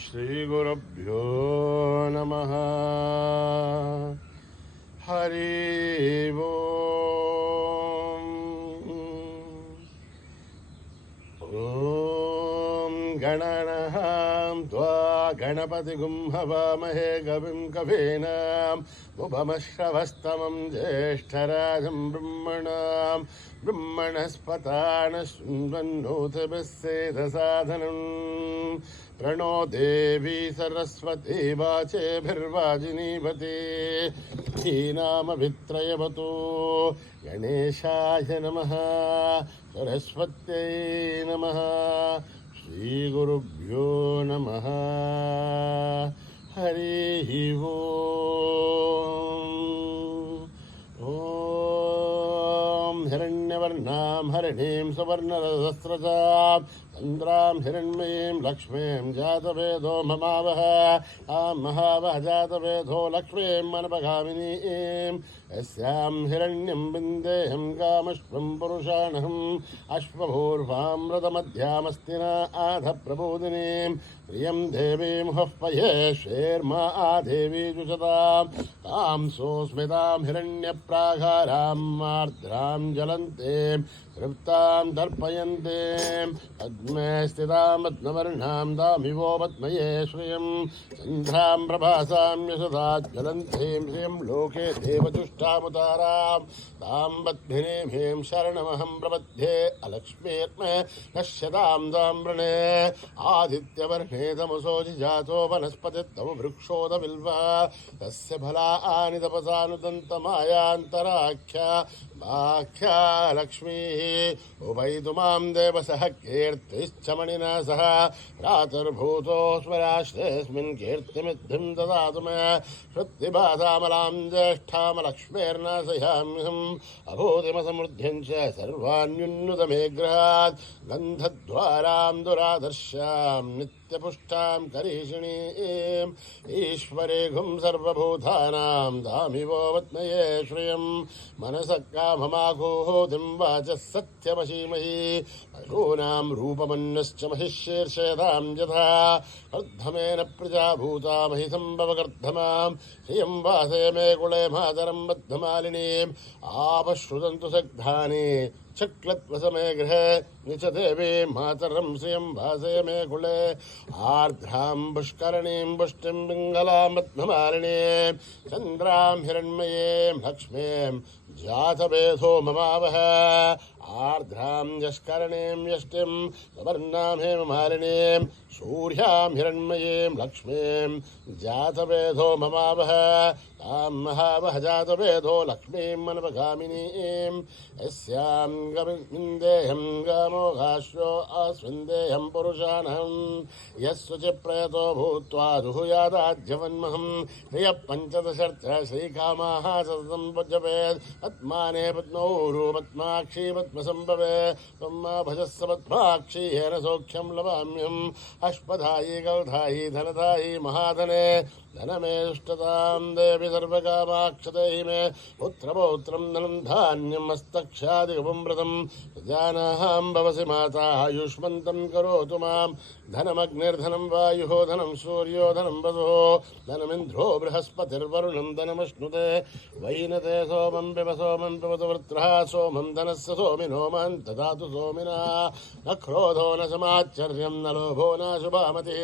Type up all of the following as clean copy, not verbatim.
श्रीगुरुभ्यो नमः। हरि ओम्। ॐ गणनां त्वा गणपतिगुं हवामहे कविं कवीनां उपमश्रवस्तमं ज्येष्ठराजं ब्रह्मणस्पतान् शृण्वन्नोतिभिस्सेदसादनम् प्रणो देवी सरस्वती वाचेभिर्वाजिनीवती धीनामभित्रयवतु। गणेशाय नमः, सरस्वत्यै नमः, श्रीगुरुभ्यो नमः। हरिः ओम्। हिरण्यवर्णां हरिणीं सुवर्णरजस्रजां चन्द्रां हिरण्मयीं लक्ष्मीं जातवेदो ममावह। महावह जातवेदो लक्ष्मीं मनपगामिनीं यस्यां हिरण्यं विन्देहं कामश्वं पुरुषाणहम् अश्वभूर्वामृतमध्यामस्तिना आध प्रबोधिनीं प्रियं देवीं हुःपये श्वेर्मा आदेवी जुषतां तां सोऽस्मितां हिरण्यप्राकारां मार्द्रां ज्वलन्तीं तृप्तां दर्पयन्तीं पद्मे स्थितां पद्मवर्णां दामिवो पद्मये श्रियं चन्द्रां प्रभासां यशसा ज्वलन्तीं श्रियं लोके देवजुष्टामुतारां तां पद्मिनीं हीं शरणमहं प्रपद्ये अलक्ष्मीर्म नश्यतां ताम्रणे आदित्यवर्णे तमसोऽधि जातो वनस्पतिस्तव वृक्षोदबिल्वा तस्य फलानि तपसानुदन्तमायान्तराख्या भाख्या लक्ष्मीः उभयतु मां देवसः कीर्तिश्च मणिना सह प्रातर्भूतोऽस्मराश्रेऽस्मिन् कीर्तिमिद्धिं ददातु मे श्रुतिबाधामलां ज्येष्ठामलक्ष्मीर्नाशयाम्यहम् अभूतिमसमृद्धिं च सर्वान्युन्नुतमे गृहात् गन्धद्वारां दुरादर्शां नित्यपुष्टां करीषिणीम् ईश्वरेघुं सर्वभूतानां दामिवो वत्मये श्रियं मनसः काममागूतिं वाचः सत्यमशीमहि पशूनां रूपमन्यश्च महिषीर्षेदां यथा वर्धमेन प्रजा भूता महि सम्भवकर्धमां श्रियं वासय मे कुले मातरं बद्धमालिनीम् आपश्रुतन्तु सग्धानि चक्लत्वसमे गृहे निच देवी मातरं श्रियं भासय मे कुले आर्द्रां पुष्करणीं पुष्टिं पिङ्गलां बद्धमालिनीं चन्द्रां हिरण्मयीं लक्ष्मीं जातवेदो ममावह। आर्द्रां यष्करणीं यष्टिं सुवर्णां हेममालिनीं सूर्यां हिरण्मयीं लक्ष्मीं जातवेदो ममावह। तां महावह जातवेदो लक्ष्मीं मनपगामिनीं यस्यां गविन्देहं गामोघाश्यो अस्विन्देहं पुरुषाणहम् यस्वचिप्रयतो भूत्वा दुहुयादाज्यवन्महं ह्रियः पञ्चदशर्थ श्रीकामाः सततं जपेत् पद्माने पद्मौरु पद्माक्षी पद्मसम्भवे त्वं भजस्स पद्माक्षी येन सौख्यं लभाम्यहम् अश्वधायी गौधायी धनधायी महाधने धनमे दुष्टतां देवि सर्वकामाक्षतैः मे पुत्रपौत्रं धनं धान्यं हस्तक्षादिगमृतं जानाहां भवसि माता आयुष्मन्तं करोतु मां धनमग्निर्धनं वायुः धनं सूर्यो धनं वसुः धनमिन्द्रो बृहस्पतिर्वरुणं धनमश्नुते वैनते सोमं पिबतु वृत्रः सोमं धनस्य सोमिनो मां ददातु सोमिना न क्रोधो न समाच्चर्यं न लोभो न शुभामतिः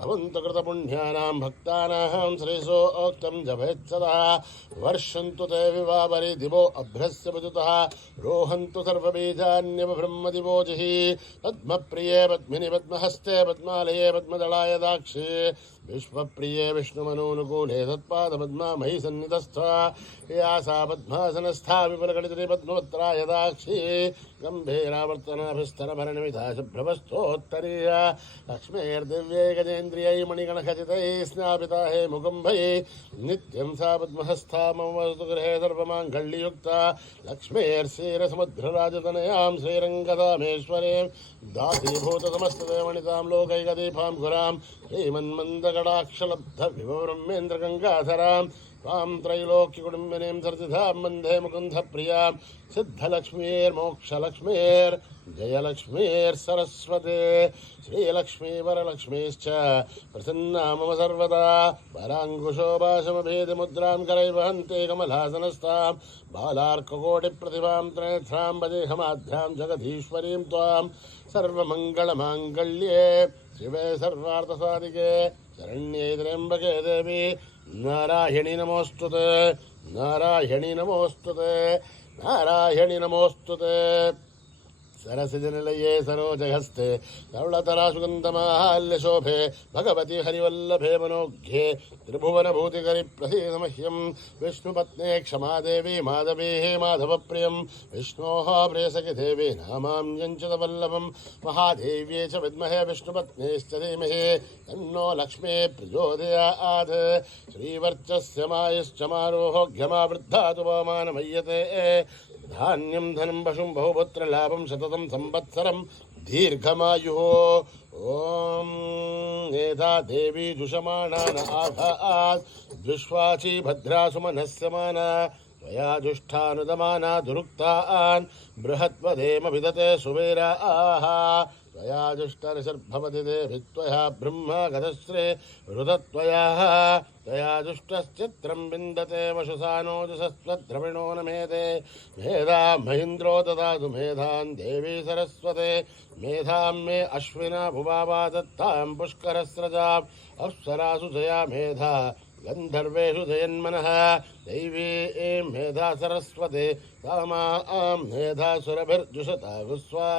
भवन्तु कृतपुण्यानां भक्तानां श्रीसोक्तं जपेत्सदा वर्षन्तु ते विवावरि दिवो अभ्रस्य विदुतः रोहन्तु सर्वबीजान्यवब्रह्मदिवोजिः पद्मप्रिये पद्मिनि पद्महस्ते पद्मालये पद्मदलाय दाक्षे विश्वप्रिये विष्णुमनोनुकूले तत्पादपद्मा मयि सन्निधस्था या सा पद्मासनस्था विपुलकटितरे पद्मवत्राय दाक्षी गम्भीरावर्तनाभिस्तरभरणमिता शुभ्रवस्तोत्तरीय लक्ष्मीर्दिव्यै गजेन्द्रियै मणिगणखचितैः स्नापिता हे मुकुम्भये नित्यं सा पद्महस्था मम वसतु गृहे सर्वमाङ्गल्ययुक्ता लक्ष्मीर्षीरसमुद्रराजतनयां श्रीरङ्गदामेश्वरे दासीभूतसमस्तदेवनितां लोकैकदीपां गुरां श्रीमन्मन्दगडाक्षलब्धविभवब्रह्मेन्द्रगङ्गाधरां त्वां त्रैलोक्यकुटुम्बिनीं सर्तिधां वन्दे मुकुन्दप्रियां सिद्धलक्ष्मीर्मोक्षलक्ष्मीर्जयलक्ष्मीर्सरस्वती श्रीलक्ष्मीवरलक्ष्मीश्च प्रसन्ना मम सर्वदा वराङ्कुशोभाषमभेदमुद्रां करैर्वहन्ते कमलासनस्तां बालार्ककोटिप्रतिभां त्रिनेत्रां वदेहमाध्यां जगदीश्वरीं त्वां सर्वमङ्गलमाङ्गल्ये शिवे सर्वार्थसाधिके शरण्ये त्र्यम्बके देवी नारायणी नमोस्तुते नारायणी नमोस्तुते नारायणी नमोस्तुते सरसिजनिलये सरोजहस्ते धवळतरासुगन्धमाहाल्यशोभे भगवति हरिवल्लभे मनोज्ञे त्रिभुवनभूतिकरि प्रसीदमह्यं विष्णुपत्ने क्षमादेवी माधवी माधवप्रियं विष्णोः प्रियसखि देवी नामाम्यं च वल्लभं महादेव्ये च विद्महे विष्णुपत्नेश्च धीमहि तन्नो लक्ष्मी प्रचोदयात् श्रीवर्चस्य मायश्च मारोहोग्यमावृद्धातु पवमानमय्यते धान्यं धनं पशुं बहुपुत्रलाभं सततं संवत्सरं दीर्घमायुः ॐ एधा देवी जुषमाणा न आघात् दुष्वाची भद्रासुमनस्य माना त्वया जुष्ठानुदमाना दुरुक्तान् बृहत्वदेम विदते सुवीराः त्वया जुष्टनिषर्भवति देवि त्वया ब्रह्मा गतश्रे रुदत्वया तया जुष्टश्चित्रं विन्दते वशुसानोजसस्त्वद्रविणो न मेधे मेधा महीन्द्रो ददातु मेधां देवी सरस्वते मेधां मे अश्विना भुवावा दत्तां पुष्करस्रजाम् अप्सरासु जया मेधा गन्धर्वेषु जयन्मनः दैवी मेधा सरस्वते तामां मेधासुरभिर्जुषता गुस्वा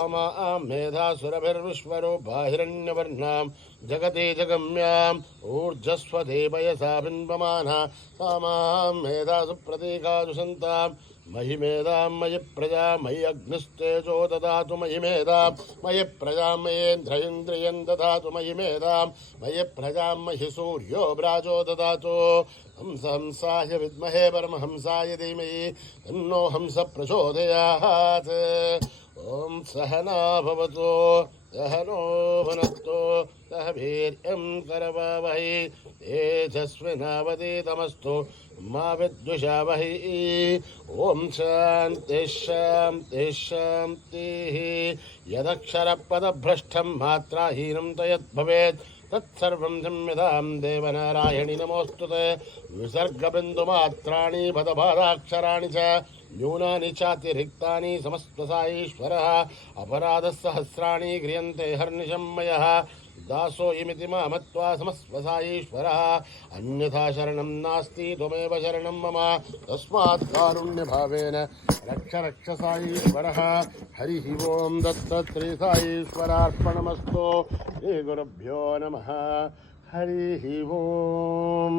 आमां मेधासुरभिर्विश्वरूपा हिरण्यवर्णां जगति जगम्याम् ऊर्जस्वते वयसा बिम्बमाना तामां मेधासु प्रतीकासु सन्तां मयि मेधां मयि प्रजा मयि अग्निस्तेजो ददातु मयि मेधां मयि प्रजां मयेन्द्र इन्द्रियं ददातु मयि मेधां मयि प्रजां मयि सूर्यो व्राजो ददातु हंसाय विद्महे परमहंसाय धीमहि तन्नो हंस प्रचोदयात् ॐ सहना भवतु सहनो भुनक्तु सह वीर्यं करवावहै तेजस्विनावधीतमस्तु मा विद्विषावहै ॐ शान्तिः शान्तिः शान्तिः यदक्षरपदभ्रष्टं मात्राहीनं तु यद्भवेत् तत्सर्वं संयतां देवनारायणि नमोस्तुते विसर्गबिन्दुमात्राणि पदबाधाक्षराणि च न्यूनानि चातिरिक्तानि समस्तसाईश्वरः अपराधसहस्राणि क्रियन्ते हर्निशं मयः दासोऽयमिति मामत्वा समस्वसाईश्वरः अन्यथा शरणं नास्ति त्वमेव शरणं मम तस्मात् कारुण्यभावेन रक्ष रक्ष साईश्वरः हरिः ओं दत्तत्रिसाईश्वरार्पणमस्तु श्रीगुरुभ्यो नमः हरिः ओं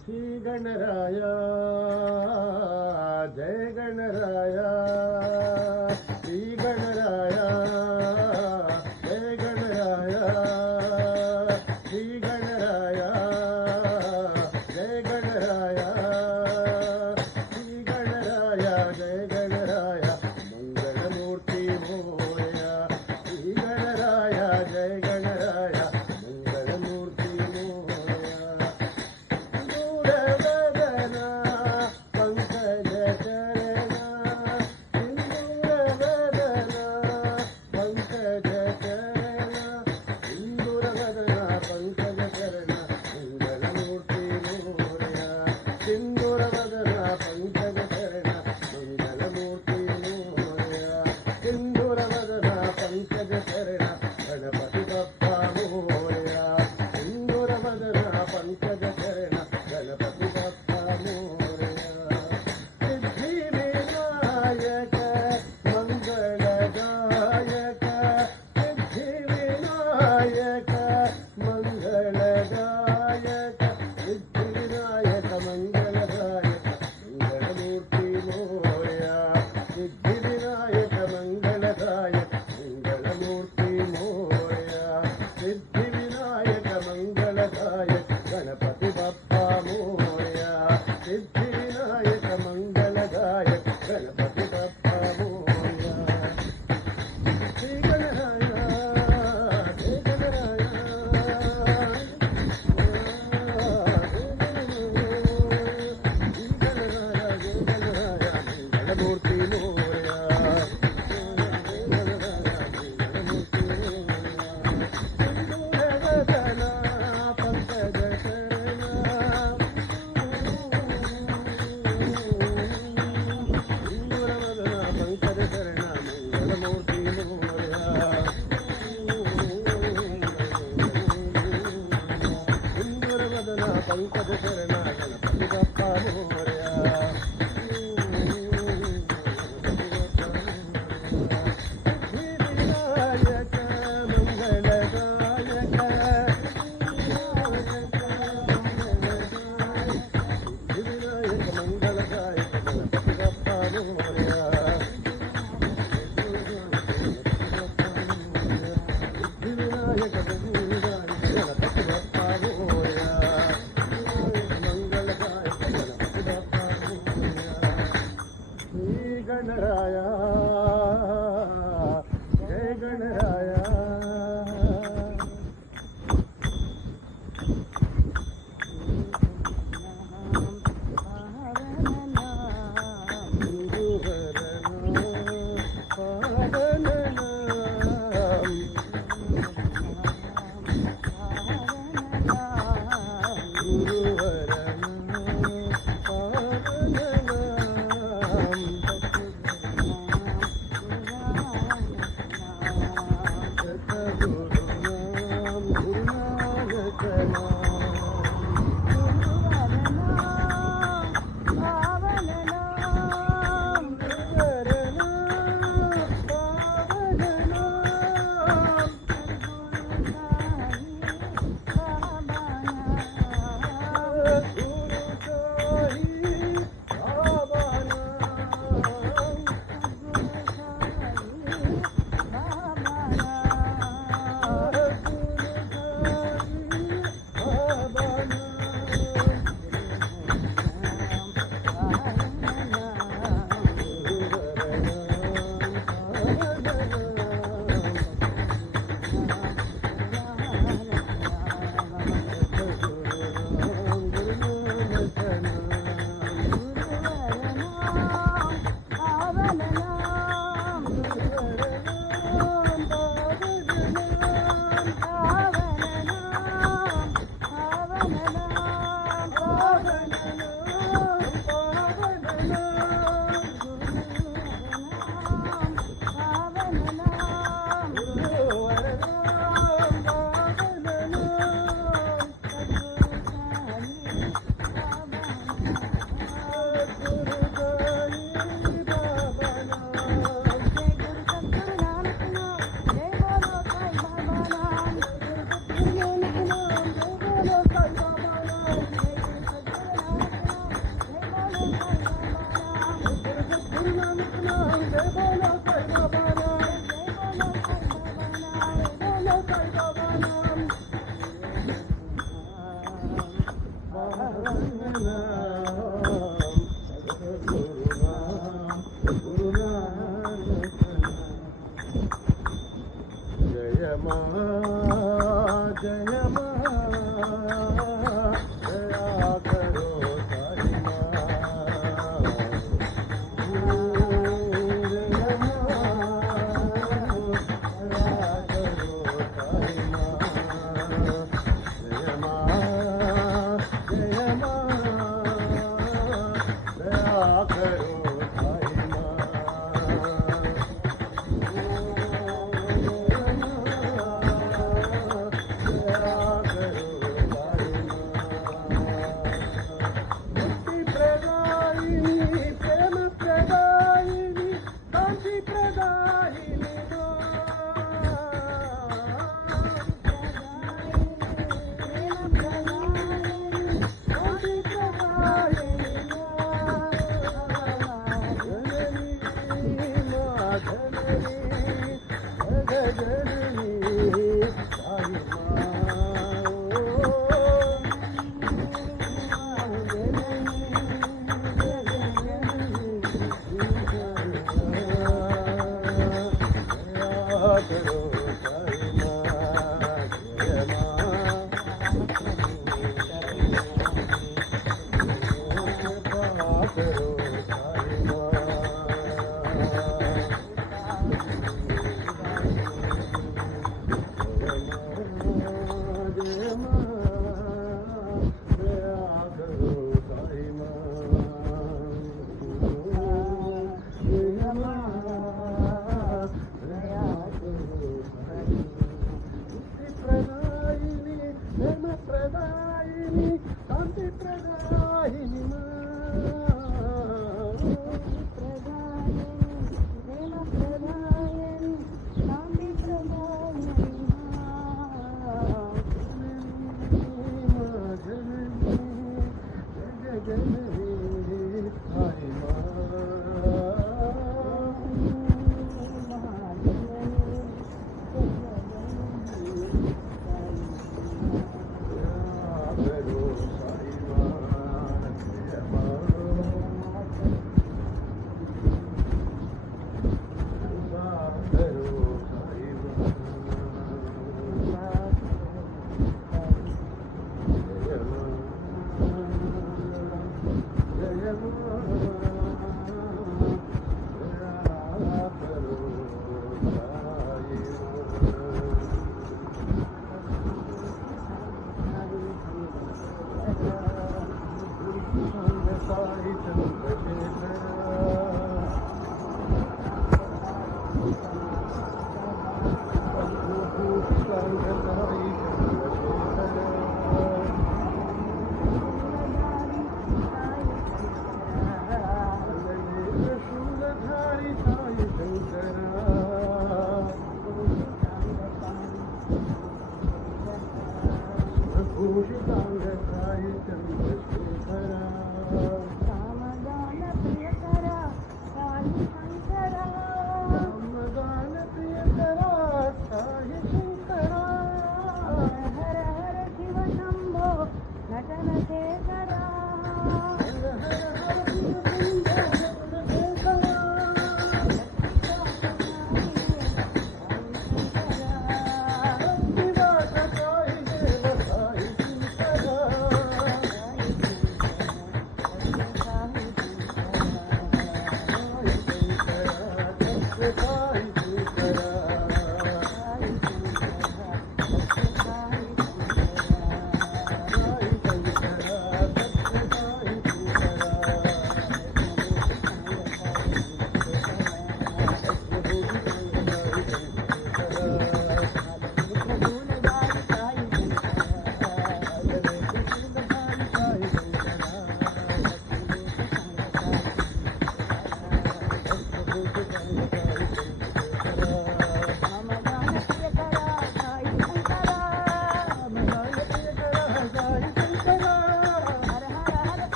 श्री गणराय जय गणराय श्री गणराय जय गणराय श्री गणराय जय गणराय श्री गणराय जय गणराय मंगलमूर्ति मोरया श्री गणराय जय गणराय मंगलमूर्ति मोरया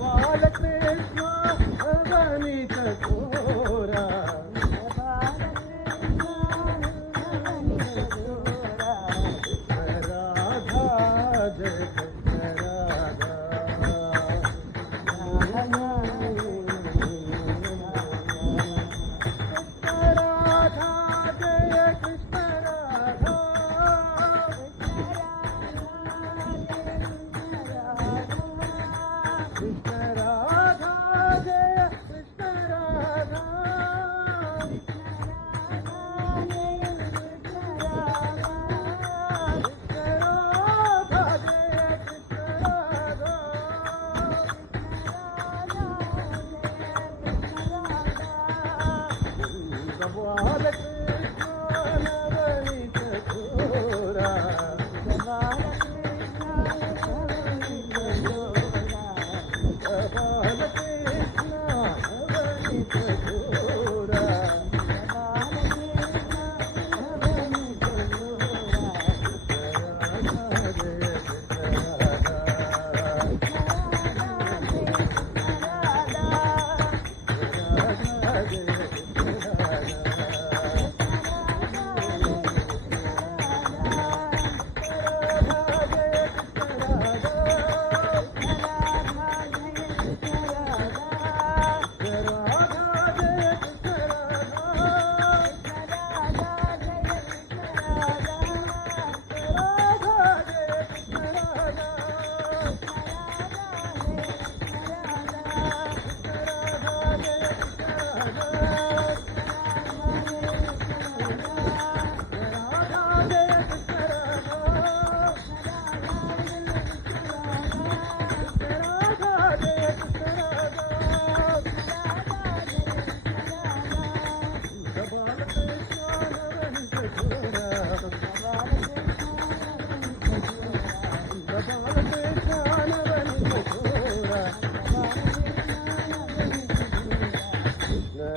బాలకృష్ణ అవనిత చోరా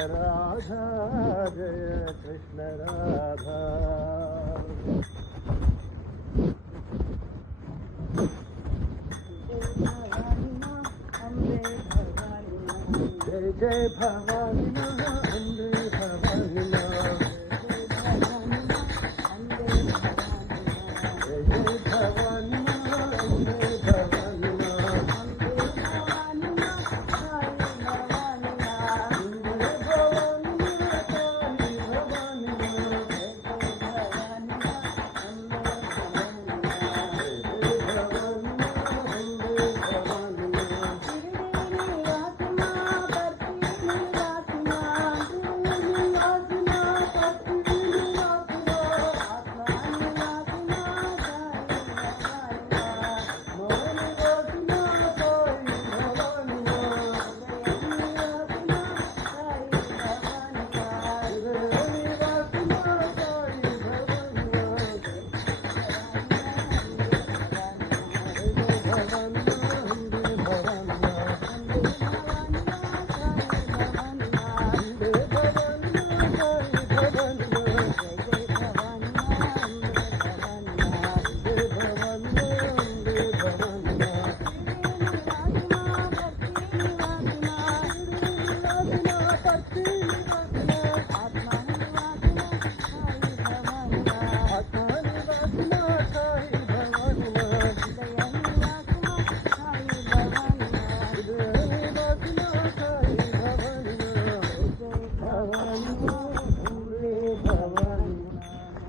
రాధా జయ కృష్ణ రాధా जय जय भवानी अम्बे भवानी जय जय भवानी अम्बे भवानी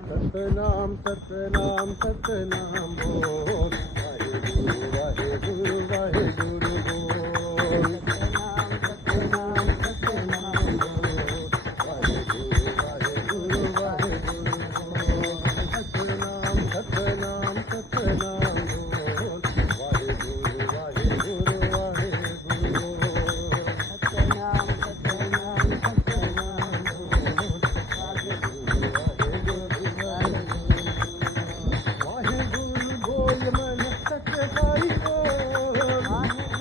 सतनाम सतनाम सतनाम बोल वाहे गुरु वाहे गुरु बोल सतनाम सतनाम बोल वाहे गुरु वाहे गुरु बोल सतनाम सतनाम सतनाम बोल वाहे गुरु वाहे गुरु सतनाम सतनाम सतनाम बोल वाहे गुरु वाहे गुरु बोल मन सच हरि बोल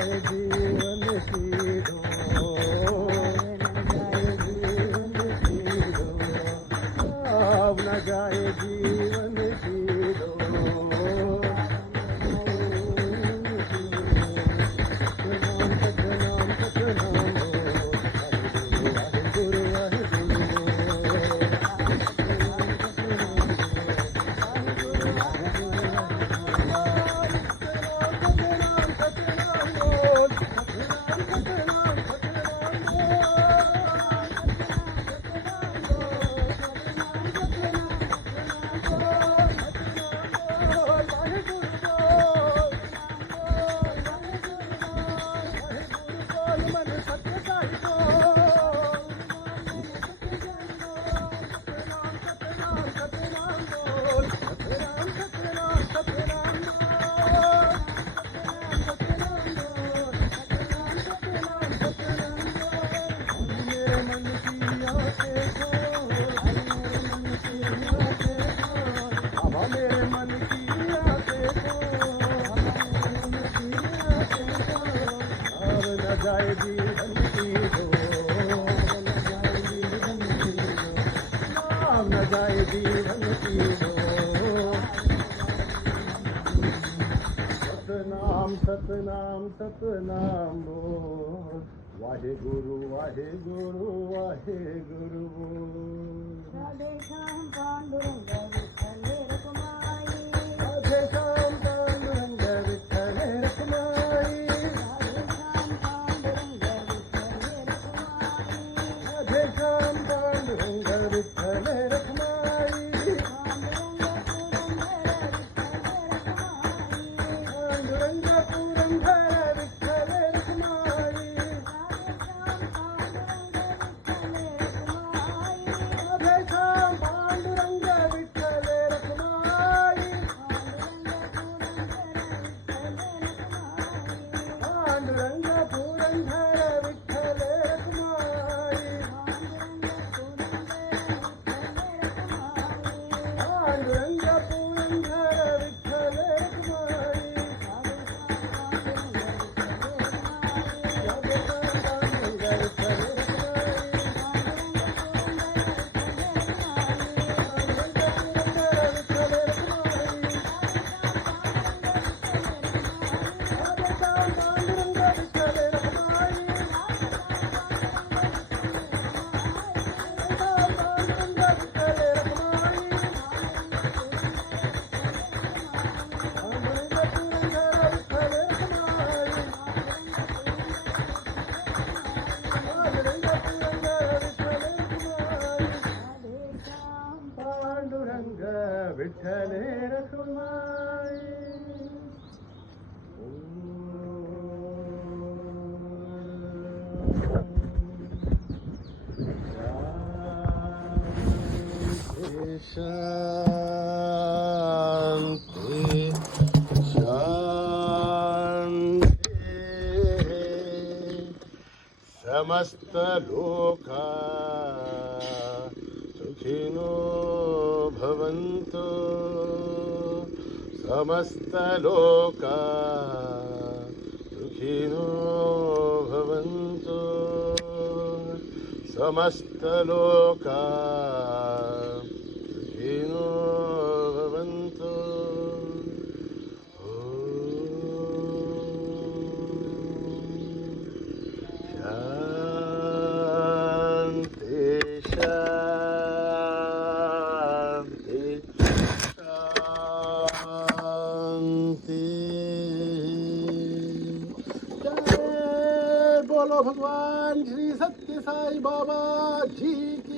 जाए जीवन की डोर, अब न जाए जीवन की डोर। सतनाम सतनाम वाहेगुरु जाए जीवन की डोर, न जाए जीवन की डोर। सतनाम सतनाम सतनाम बोल, वाहेगुरु वाहेगुरु वाहेगुरु बोल। राधे श्याम पांडुरंग विठ्ठल रखुमाई, राधे श्याम पांडुरंग विठ्ठल रखुमाई, राधे श्याम पांडुरंग विठ्ठल रखुमाई, पांडुरंग पुरंदर विठ्ठल रखुमाई, राधे श्याम पांडुरंग विठ्ठल रखुमाई, पांडुरंग पुरंदर विठ्ठल रखुमाई, पांडुरंग पुरंदर विठ्ठल रखुमाई, राधे श्याम पांडुरंग विठ्ठल रखुमाई, पांडुरंग विठ्ठल रखुमाई। शांति शांति समस्त लोका सुखिनो भवन्तु, समस्त लोका सुखिनो भवन्तु, समस्त लोका सुखिनो भवन्तु। शान्ति शान्ति शान्ति। जय बोलो भगवान श्री सत्य साई बाबा जी की।